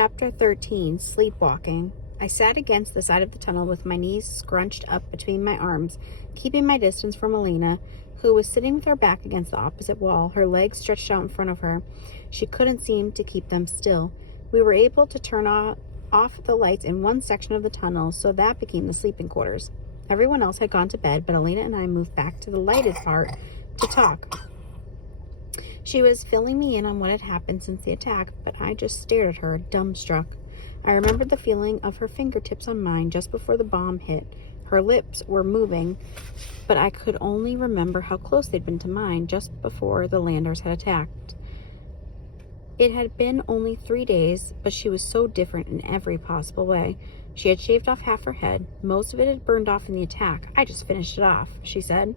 Chapter 13, Sleepwalking. I sat against the side of the tunnel with my knees scrunched up between my arms, keeping my distance from Elena, who was sitting with her back against the opposite wall, her legs stretched out in front of her. She couldn't seem to keep them still. We were able to turn off the lights in one section of the tunnel, so that became the sleeping quarters. Everyone else had gone to bed, but Elena and I moved back to the lighted part to talk. She was filling me in on what had happened since the attack, but I just stared at her, dumbstruck. I remembered the feeling of her fingertips on mine just before the bomb hit. Her lips were moving, but I could only remember how close they'd been to mine just before the landers had attacked. It had been only 3 days, but she was so different in every possible way. She had shaved off half her head. Most of it had burned off in the attack. I just finished it off, she said.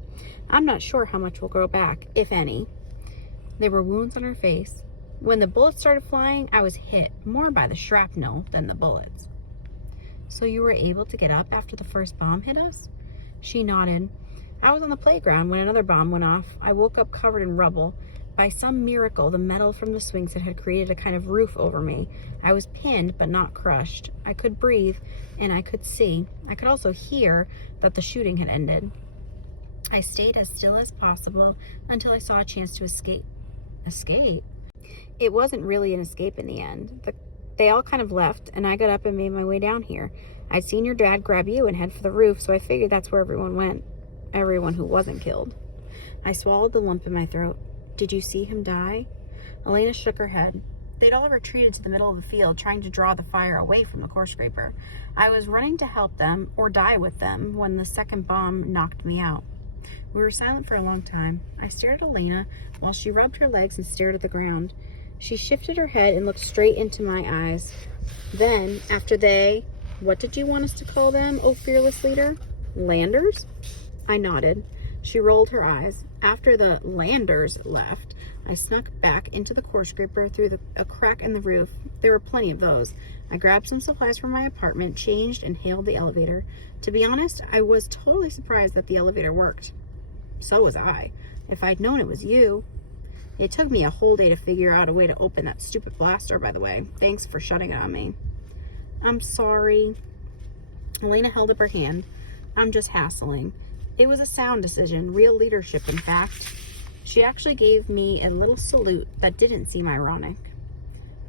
I'm not sure how much will grow back, if any. There were wounds on her face. When the bullets started flying, I was hit more by the shrapnel than the bullets. So you were able to get up after the first bomb hit us? She nodded. I was on the playground when another bomb went off. I woke up covered in rubble. By some miracle, the metal from the swing set had created a kind of roof over me. I was pinned, but not crushed. I could breathe, and I could see. I could also hear that the shooting had ended. I stayed as still as possible until I saw a chance to escape. Escape? It wasn't really an escape in the end. They all kind of left, and I got up and made my way down here. I'd seen your dad grab you and head for the roof, so I figured that's where everyone went. Everyone who wasn't killed. I swallowed the lump in my throat. Did you see him die? Elena shook her head. They'd all retreated to the middle of the field, trying to draw the fire away from the core scraper. I was running to help them, or die with them, when the second bomb knocked me out. We were silent for a long time. I stared at Elena while she rubbed her legs and stared at the ground. She shifted her head and looked straight into my eyes. Then, after what did you want us to call them, oh fearless leader? Landers? I nodded. She rolled her eyes. After the landers left, I snuck back into the core scraper through a crack in the roof. There were plenty of those. I grabbed some supplies from my apartment, changed, and hailed the elevator. To be honest, I was totally surprised that the elevator worked. So was I. If I'd known it was you. It took me a whole day to figure out a way to open that stupid blaster, by the way. Thanks for shutting it on me. I'm sorry. Elena held up her hand. I'm just hassling. It was a sound decision, real leadership, in fact. She actually gave me a little salute that didn't seem ironic.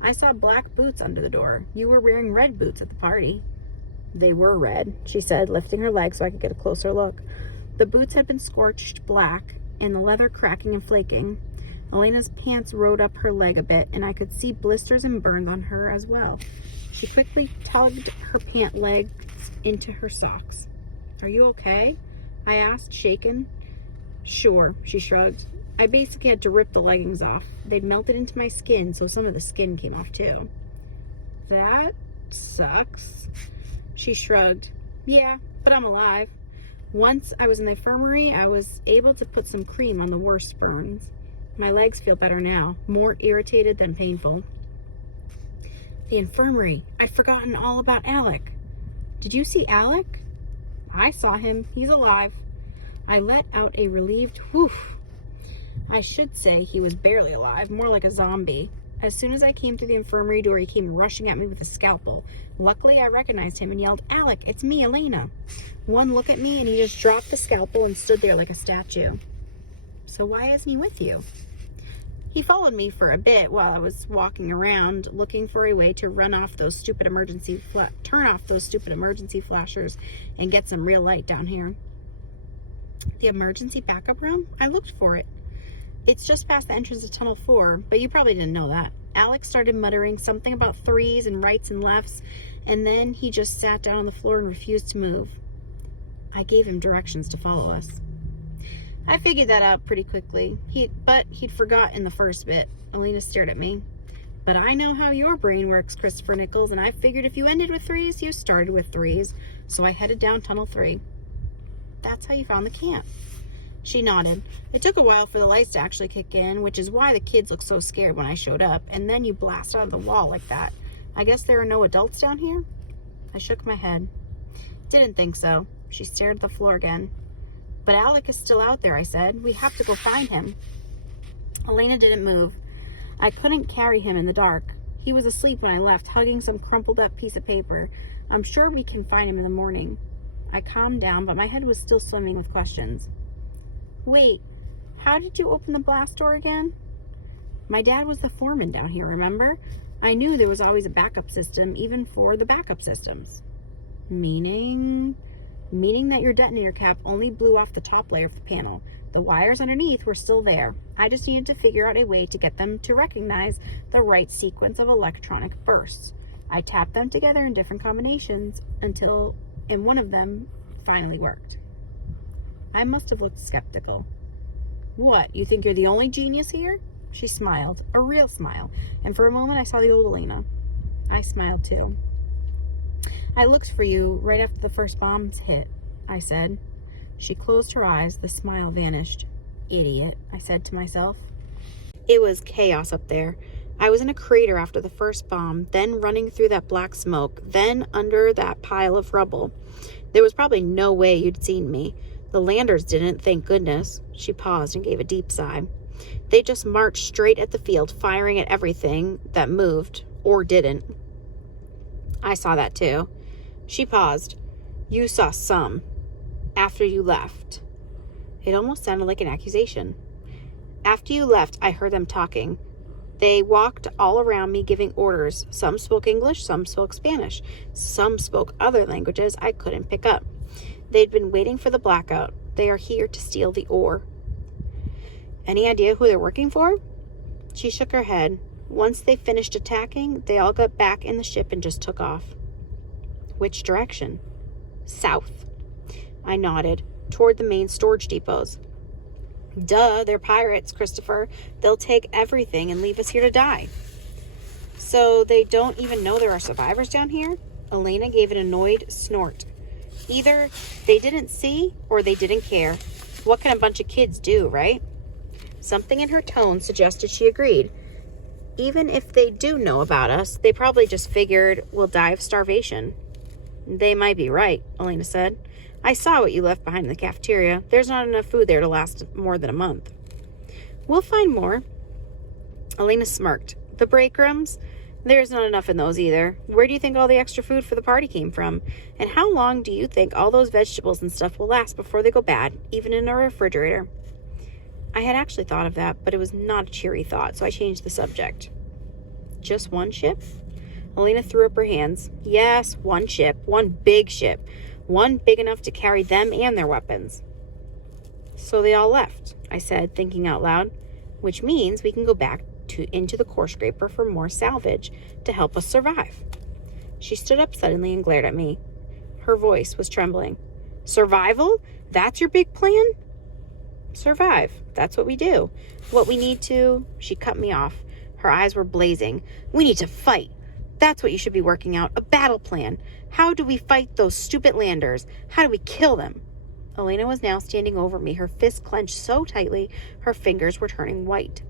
I saw black boots under the door. You were wearing red boots at the party. They were red, she said, lifting her leg so I could get a closer look. The boots had been scorched black, and the leather cracking and flaking. Elena's pants rode up her leg a bit, and I could see blisters and burns on her as well. She quickly tugged her pant legs into her socks. Are you okay? I asked, shaken. Sure, she shrugged. I basically had to rip the leggings off. They'd melted into my skin, so some of the skin came off too. That sucks. She shrugged. Yeah, but I'm alive. Once I was in the infirmary, I was able to put some cream on the worst burns. My legs feel better now, more irritated than painful. The infirmary. I'd forgotten all about Alec. Did you see Alec? I saw him. He's alive. I let out a relieved whew. I should say he was barely alive, more like a zombie. As soon as I came through the infirmary door, he came rushing at me with a scalpel. Luckily, I recognized him and yelled, Alec, it's me, Elena. One look at me and he just dropped the scalpel and stood there like a statue. So why isn't he with you? He followed me for a bit while I was walking around, looking for a way to turn off those stupid emergency flashers and get some real light down here. The emergency backup room? I looked for it. It's just past the entrance to Tunnel 4, but you probably didn't know that. Alex started muttering something about threes and rights and lefts, and then he just sat down on the floor and refused to move. I gave him directions to follow us. I figured that out pretty quickly, but he'd forgotten the first bit. Elena stared at me. But I know how your brain works, Christopher Nichols, and I figured if you ended with threes, you started with threes, so I headed down Tunnel 3. That's how you found the camp. She nodded. It took a while for the lights to actually kick in, which is why the kids looked so scared when I showed up, and then you blast out of the wall like that. I guess there are no adults down here? I shook my head. Didn't think so. She stared at the floor again. But Alec is still out there, I said. We have to go find him. Elena didn't move. I couldn't carry him in the dark. He was asleep when I left, hugging some crumpled up piece of paper. I'm sure we can find him in the morning. I calmed down, but my head was still swimming with questions. Wait, how did you open the blast door again? My dad was the foreman down here, remember? I knew there was always a backup system, even for the backup systems. Meaning that your detonator cap only blew off the top layer of the panel. The wires underneath were still there. I just needed to figure out a way to get them to recognize the right sequence of electronic bursts. I tapped them together in different combinations until one of them finally worked. I must have looked skeptical. What, you think you're the only genius here? She smiled, a real smile, and for a moment I saw the old Elena. I smiled too. I looked for you right after the first bombs hit, I said. She closed her eyes. The smile vanished. Idiot, I said to myself. It was chaos up there. I was in a crater after the first bomb, then running through that black smoke, then under that pile of rubble. There was probably no way you'd seen me. The landers didn't, thank goodness. She paused and gave a deep sigh. They just marched straight at the field, firing at everything that moved, or didn't. I saw that too. She paused. You saw some. After you left. It almost sounded like an accusation. After you left, I heard them talking. They walked all around me giving orders. Some spoke English, some spoke Spanish. Some spoke other languages I couldn't pick up. They'd been waiting for the blackout. They are here to steal the ore. Any idea who they're working for? She shook her head. Once they finished attacking, they all got back in the ship and just took off. Which direction? South. I nodded, toward the main storage depots. Duh, they're pirates, Christopher. They'll take everything and leave us here to die. So they don't even know there are survivors down here? Elena gave an annoyed snort. Either they didn't see or they didn't care. What can a bunch of kids do, right? Something in her tone suggested she agreed. Even if they do know about us, they probably just figured we'll die of starvation. They might be right, Elena said. I saw what you left behind in the cafeteria. There's not enough food there to last more than a month. We'll find more. Elena smirked. The break rooms? There's not enough in those either. Where do you think all the extra food for the party came from? And how long do you think all those vegetables and stuff will last before they go bad, even in a refrigerator? I had actually thought of that, but it was not a cheery thought, so I changed the subject. Just one ship? Elena threw up her hands. Yes, one ship. One big ship. One big enough to carry them and their weapons. So they all left, I said, thinking out loud, which means we can go back into the core scraper for more salvage to help us survive. She stood up suddenly and glared at me. Her voice was trembling. Survival? That's your big plan? Survive. That's what we do. What we need to... She cut me off. Her eyes were blazing. We need to fight. That's what you should be working out. A battle plan. How do we fight those stupid landers? How do we kill them? Elena was now standing over me, her fists clenched so tightly her fingers were turning white.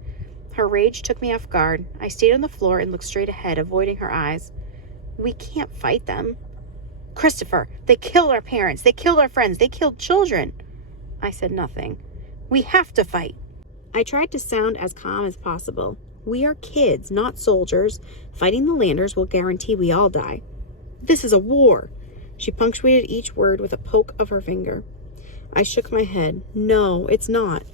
Her rage took me off guard. I stayed on the floor and looked straight ahead, avoiding her eyes. We can't fight them. Christopher, they killed our parents. They killed our friends. They killed children. I said nothing. We have to fight. I tried to sound as calm as possible. We are kids, not soldiers. Fighting the landers will guarantee we all die. This is a war. She punctuated each word with a poke of her finger. I shook my head. No, it's not.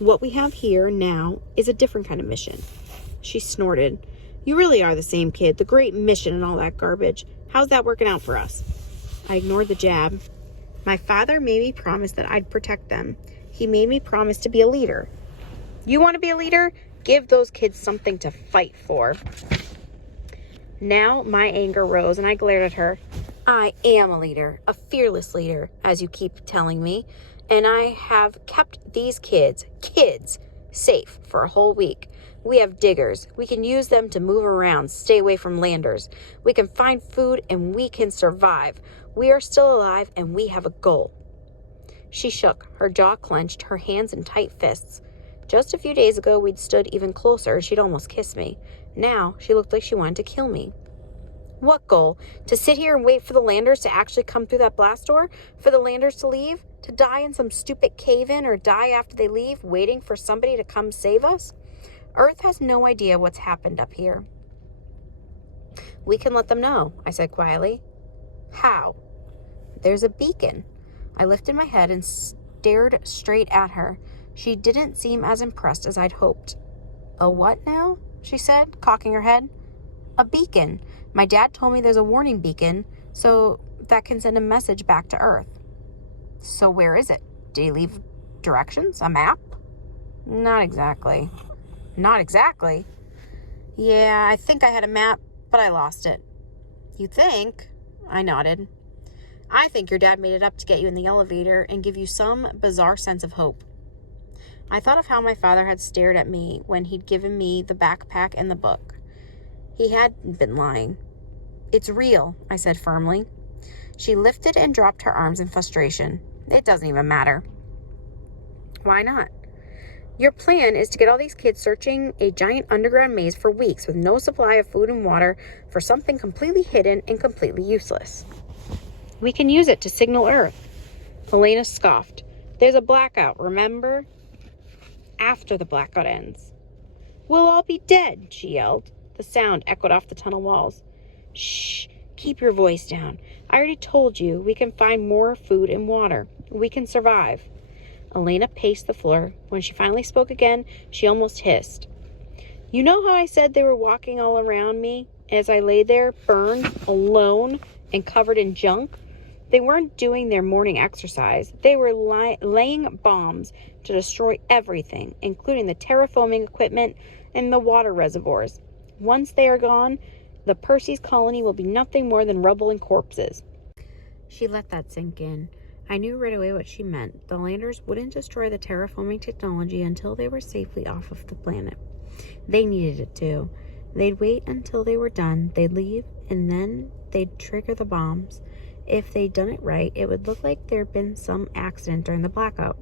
What we have here now is a different kind of mission. She snorted. You really are the same kid. The great mission and all that garbage. How's that working out for us? I ignored the jab. My father made me promise that I'd protect them. He made me promise to be a leader. You want to be a leader? Give those kids something to fight for. Now my anger rose and I glared at her. I am a leader, a fearless leader, as you keep telling me, and I have kept these kids, safe for a whole week. We have diggers. We can use them to move around, stay away from landers. We can find food and we can survive. We are still alive and we have a goal. She shook, her jaw clenched, her hands in tight fists. Just a few days ago, we'd stood even closer and she'd almost kissed me. Now, she looked like she wanted to kill me. What goal? To sit here and wait for the landers to actually come through that blast door? For the landers to leave? To die in some stupid cave-in or die after they leave, waiting for somebody to come save us? Earth has no idea what's happened up here. We can let them know, I said quietly. How? There's a beacon. I lifted my head and stared straight at her. She didn't seem as impressed as I'd hoped. A what now? She said, cocking her head. A beacon. My dad told me there's a warning beacon, so that can send a message back to Earth. So where is it? Did he leave directions? A map? Not exactly. Not exactly? Yeah, I think I had a map, but I lost it. You think? I nodded. I think your dad made it up to get you in the elevator and give you some bizarre sense of hope. I thought of how my father had stared at me when he'd given me the backpack and the book. He hadn't been lying. It's real, I said firmly. She lifted and dropped her arms in frustration. It doesn't even matter. Why not? Your plan is to get all these kids searching a giant underground maze for weeks with no supply of food and water for something completely hidden and completely useless. We can use it to signal Earth. Elena scoffed. There's a blackout, remember? After the blackout ends. We'll all be dead, she yelled. The sound echoed off the tunnel walls. Shh, keep your voice down. I already told you we can find more food and water. We can survive. Elena paced the floor. When she finally spoke again, she almost hissed. You know how I said they were walking all around me as I lay there, burned, alone, and covered in junk? They weren't doing their morning exercise. They were laying bombs to destroy everything, including the terraforming equipment and the water reservoirs. Once they are gone, the Percy's colony will be nothing more than rubble and corpses. She let that sink in. I knew right away what she meant. The landers wouldn't destroy the terraforming technology until they were safely off of the planet. They needed it too. They'd wait until they were done, they'd leave, and then they'd trigger the bombs. If they'd done it right, it would look like there'd been some accident during the blackout.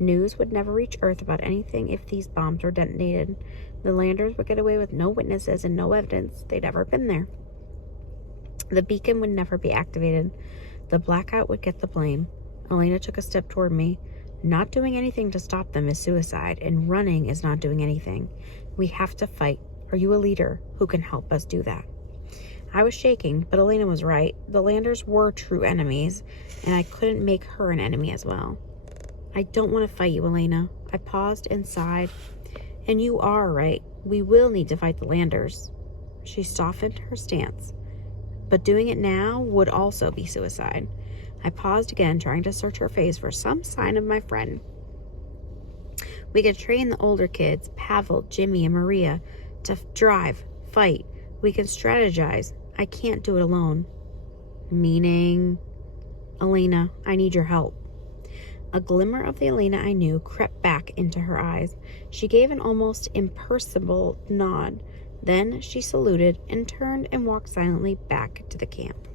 News would never reach Earth about anything if these bombs were detonated. The landers would get away with no witnesses and no evidence they'd ever been there. The beacon would never be activated. The blackout would get the blame. Elena took a step toward me. Not doing anything to stop them is suicide, and running is not doing anything. We have to fight. Are you a leader who can help us do that? I was shaking, but Elena was right. The landers were true enemies, and I couldn't make her an enemy as well. I don't want to fight you, Elena. I paused and sighed. And you are right. We will need to fight the landers. She softened her stance. But doing it now would also be suicide. I paused again, trying to search her face for some sign of my friend. We could train the older kids, Pavel, Jimmy, and Maria, to drive, fight. We can strategize. I can't do it alone. Meaning? Elena, I need your help. A glimmer of the Elena I knew crept back into her eyes. She gave an almost imperceptible nod. Then she saluted and turned and walked silently back to the camp.